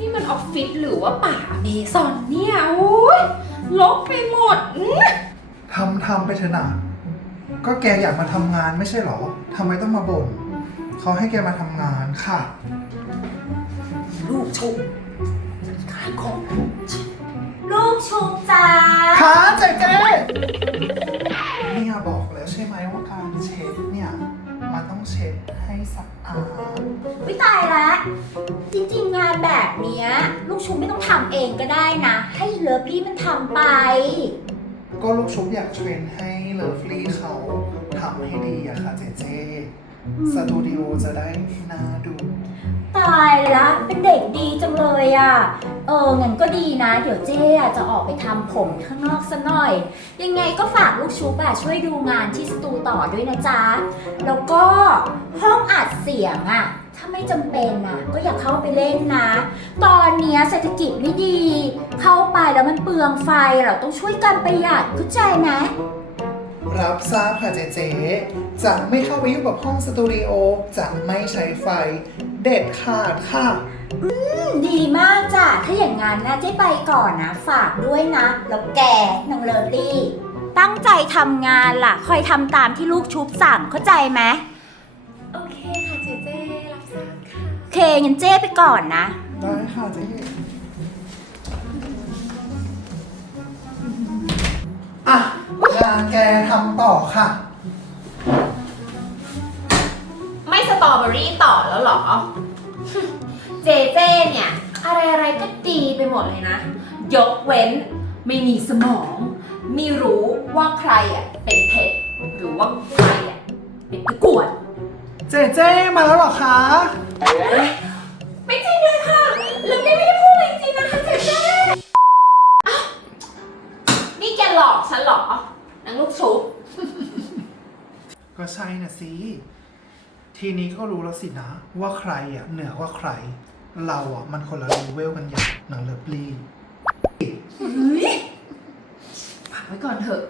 นี่มันออฟฟิศหรือว่าป่าอเมซอนเนี่ยโอ้ยลกไปหมดอื้อทำทำไปเถอะนะก็แกอยากมาทำงานไม่ใช่เหรอทำไมต้องมาบ่นเขาให้แกมาทำงานค่ะ ลูกชุบขายของลูกชุบจ้าค่ะเจ๊เจ๊เนี่ยบอกแล้วใช่ไหมว่าการเช็ดเนี่ย มันต้องเช็ดให้สะอาดวิตายแล้ว จริงๆ งานแบบเนี้ยลูกชุบไม่ต้องทำเองก็ได้นะ ให้เลิฟลี่มันทำไป ก็ลูกชุบอยากเทรนให้เลิฟลี่เขาทำให้ดีอะค่ะเจ๊เจ๊ สตูดิโอจะได้น่าดู ตายละเป็นเด็กดีจังเลยอะ่ะ เอองั้นก็ดีนะ เดี๋ยวเจ๊อะจะออกไปทำผมข้างนอกซะหน่อย ยังไงก็ฝากลูกชุบอะช่วยดูงานที่สตูต่อด้วยนะจ๊ะ แล้วก็ห้องอัดเสียงอะถ้าไม่จำเป็นอะก็อย่าเข้าไปเล่นนะ ตอนเนี้ยเศรษฐกิจไม่ดี เข้าไปแล้วมันเปลืองไฟเราต้องช่วยกันประหยัดเข้าใจไหม รับทราบค่ะเจ๊เจ๊ จะไม่เข้าไปยุ่งกับห้องสตูดิโอ จะไม่ใช้ไฟ เด็ดขาดค่ะดีมากจ้ะ ถ้าอย่างนั้นนะเจ๊ไปก่อนนะ ฝากด้วยนะ แล้วแกนางเลิฟลี่ ตั้งใจทำงานล่ะ คอยทำตามที่ลูกชุบสั่งเข้าใจไหมโอเคค่ะเจเจรับทราบค่ะ โอเคงั้นเจ๊ไปก่อนนะ ได้ค่ะเจ๊อะงานแกทำต่อค่ะ ตรอเบอรี่ต่อแล้วเหรอ เจเจเนี่ย อะไรอะไรๆก็ดีไปหมดเลยนะ ยกเว้นไม่มีสมอง ไม่รู้ว่าใครอะเป็นเพชรหรือว่าใครอะเป็นตะกรวดเจ๊เจ๊มาแล้วเหรอคะ ไม่จริงเลยค่ะเราไม่ได้พูดอะไรจริงนะคะเจเจอ้าวนี่แกหลอกฉันเหรอนางลูกชุบ ก็ใช่น่ะสิ ทีนี้ก็รู้แล้วสินะว่าใครอะเหนือกว่าใคร เราอะมันคนละเลเวลกันอย่างหนังเลิฟลี่ฝากไว้ก่อนเถอะ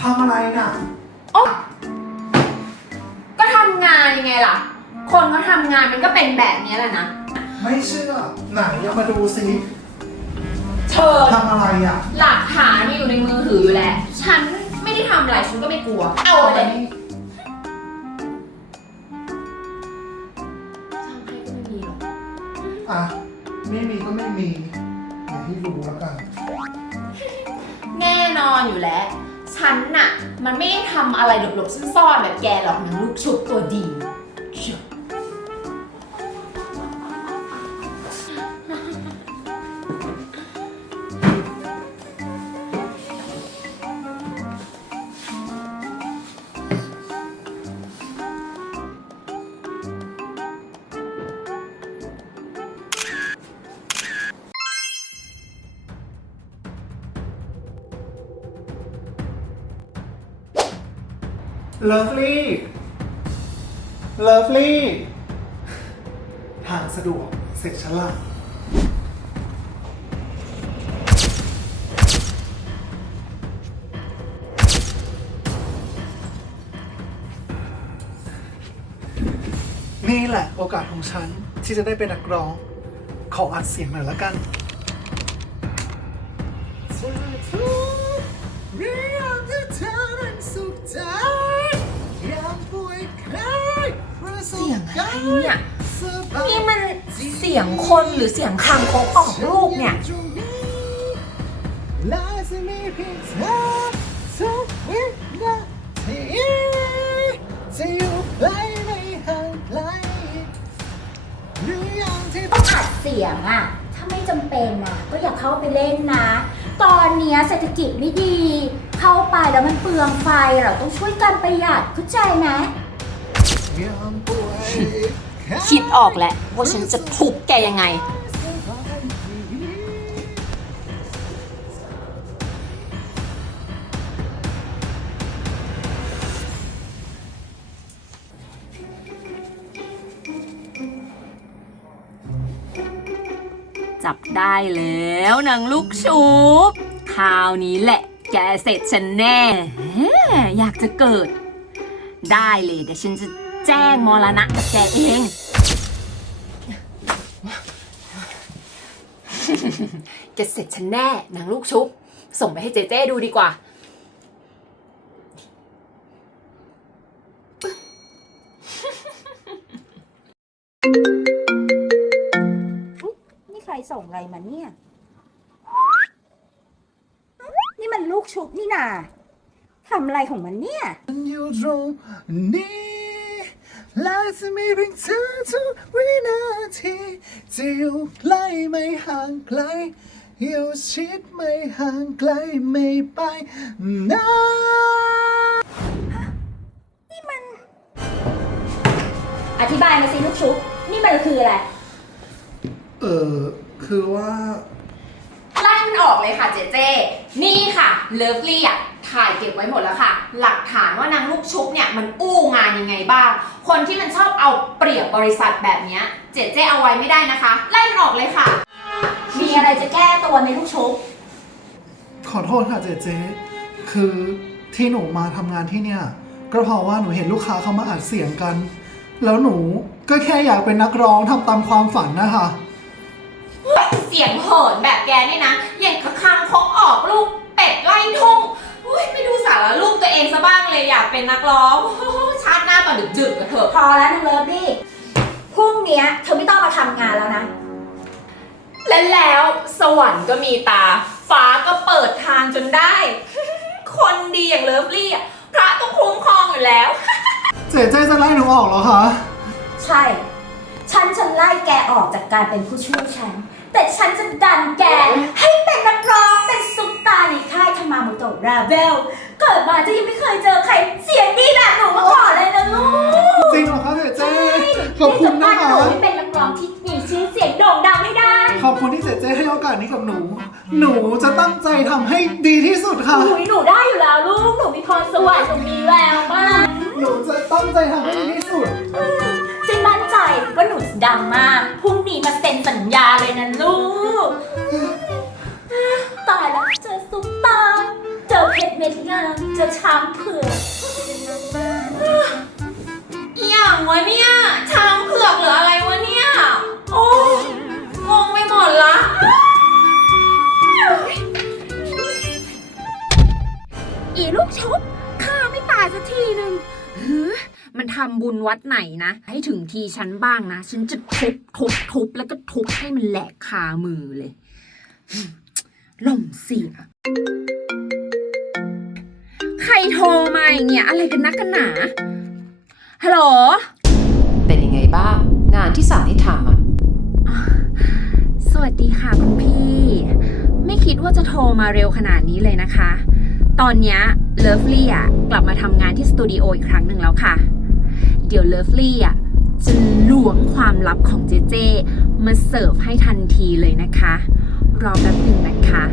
ทำอะไรน่ะ ไงล่ะ คนเขาทำงานมันก็เป็นแบบนี้แหละนะ ไม่เชื่อไหนเอามาดูสิเธอทำอะไรอะ หลักฐานมีอยู่ในมือถืออยู่แหละ ฉันไม่ได้ทำอะไรฉันก็ไม่กลัว เอาไปเลยทำให้ก็ไม่มีหรอกอะ ไม่มีก็ไม่มีอย่าให้รู้แล้วกัน แน่นอนอยู่แล้ว ฉันน่ะ มันไม่ได้ทำอะไรหลบๆซ่อนๆแบบแกหรอกนางลูกชุบตัวดี เลิฟลี่เลิฟลี่ทางสะดวกเสร็จฉันละนี่แหละโอกาสของฉันที่จะได้เป็นนักร้อง ขออัดเสียงหน่อยละกัน อะไรการณ์เนี่ยสบายนี่มันเสียงคนหรือเสียงคางคกออกลูกเนี่ยและจะมีเพียงเธอทุกวินาทีจะอยู่ใกล้ไม่ห่างไกลหรืออย่างที่ต้องอัดเสียงอะถ้าไม่จำเป็นอะก็อย่าเข้าไปเล่นนะ ตอนเนี้ยเศรษฐกิจไม่ดี เข้าไปแล้วมันเปลืองไฟเราต้องช่วยกันประหยัดเข้าใจไหมยามป่วย คิดออกแล้วว่าฉันจะทุบแกยังไง จับได้แล้วนางลูกชุบคราวนี้แหละ แกเสร็จฉันแน่ อยากจะเกิด ได้เลยเดี๋ยวฉันจะ แจ้งมรณะกับแกเองจะเสร็จฉันแน่นางลูกชุบ ส่งไปให้เจเจ้ดูดีกว่า นี่ใครส่งอะไรมาเนี่ย นี่มันลูกชุบนี่นาทำอะไรของมันเนี่ยฉันอยู่ ตรงนี้และจะมีเพียงเธอทุกวินาทีจะอยู่ใกล้ไม่ห่างไกลอยู่ชิดไม่ห่างไกลไม่ไปไหนอธิบายมาสิลูกชุบนี่มันคืออะไร เออคือว่า มันออกเลยค่ะเจเจ นี่ค่ะเลิฟลี่อะถ่ายเก็บไว้หมดแล้วค่ะ หลักฐานว่านางลูกชุบเนี่ยมันอู้งานยังไงบ้าง คนที่มันชอบเอาเปรียบบริษัทแบบเนี้ยเจเจเอาไว้ไม่ได้นะคะ ไล่มันออกเลยค่ะ มีอะไรจะแก้ตัวในลูกชุบ ขอโทษค่ะเจเจ คือที่หนูมาทำงานที่เนี่ยก็เพราะว่าหนูเห็นลูกค้าเขามาอัดเสียงกัน แล้วหนูก็แค่อยากเป็นนักร้องทำตามความฝันนะคะ เสียงเหินแบบแกนี่นะอย่างกระคังคกออกลูกเป็ดไล่ทุ่งอุ้ยไม่ดูสารลูกตัวเองซะบ้างเลยอยากเป็นนักร้องชาติหน้าตอนดึกๆกันเถอะพอแล้วนางเลิฟลี่พรุ่งเนี้ยเธอไม่ต้องมาทำงานแล้วนะ และแล้วสวรรค์ก็มีตา ฟ้าก็เปิดทางจนได้ คนดีอย่างเลิฟลี่อะพระต้องคุ้มครองอยู่แล้ว เจเจจะไล่หนูออกเหรอคะ ใช่ ฉันจะไล่แกออกจากการเป็นผู้ช่วยฉัน แต่ฉันจะดันแก ให้เป็นนักร้องเป็นซุปตาร์ในค่ายธรรมามุโตะราเบลเกิดมาจะยังไม่เคยเจอใครเสียงดีแบบหนูมาก่อนเลยนะลูกจริงเหรอคะเจเจขอบคุณนะที่จคะปั้หนูให้เป็นนักร้องที่มีชื่อเสียงโด่งดังให้ได้ ขอบคุณที่เจเจให้โอกาสนี้กับหนู หนูจะตั้งใจทำให้ดีที่สุดค่ะ หนูหนูได้อยู่แล้วลูก หนูมีพรสวรรค์หนูมีแววมาก หนูจะตั้งใจทำให้ดีที่สุดจึงมั่นใจ ว่าหนูจะดังมากพรุ่งนี้มาเซ็นสัญญาเลยนะลูก ตายแล้วเจอซุปตาร์เจอเพชรเม็ดงามเจอช้างเผือกอย่างวะเนี่ยช้างเผือกหรืออะไรวะเนี่ย โอ้ยงงไปหมดละ อีลูกชุบข้าไม่ตายสักทีหนึ่งเฮ้อ มันทำบุญวัดไหนนะ ให้ถึงทีฉันบ้างนะ ฉันจะทุบทุบทุบแล้วก็ทุบให้มันแหลกคามือเลยล่มเสีย ใครโทรมาอย่างเงี้ยอะไรกันนักกันหนา ฮัลโหล เป็นยังไงบ้าง งานที่สั่งให้ทำอะ สวัสดีค่ะคุณพี่ ไม่คิดว่าจะโทรมาเร็วขนาดนี้เลยนะคะ ตอนเนี้ เลิฟลี่อะกลับมาทำงานที่สตูดิโออีกครั้งหนึ่งแล้วค่ะ เดี๋ยวเลิฟลี่อะจะล้วงความลับของเจเจมาเสิร์ฟให้ทันทีเลยนะคะ รอแป๊บหนึ่งนะคะ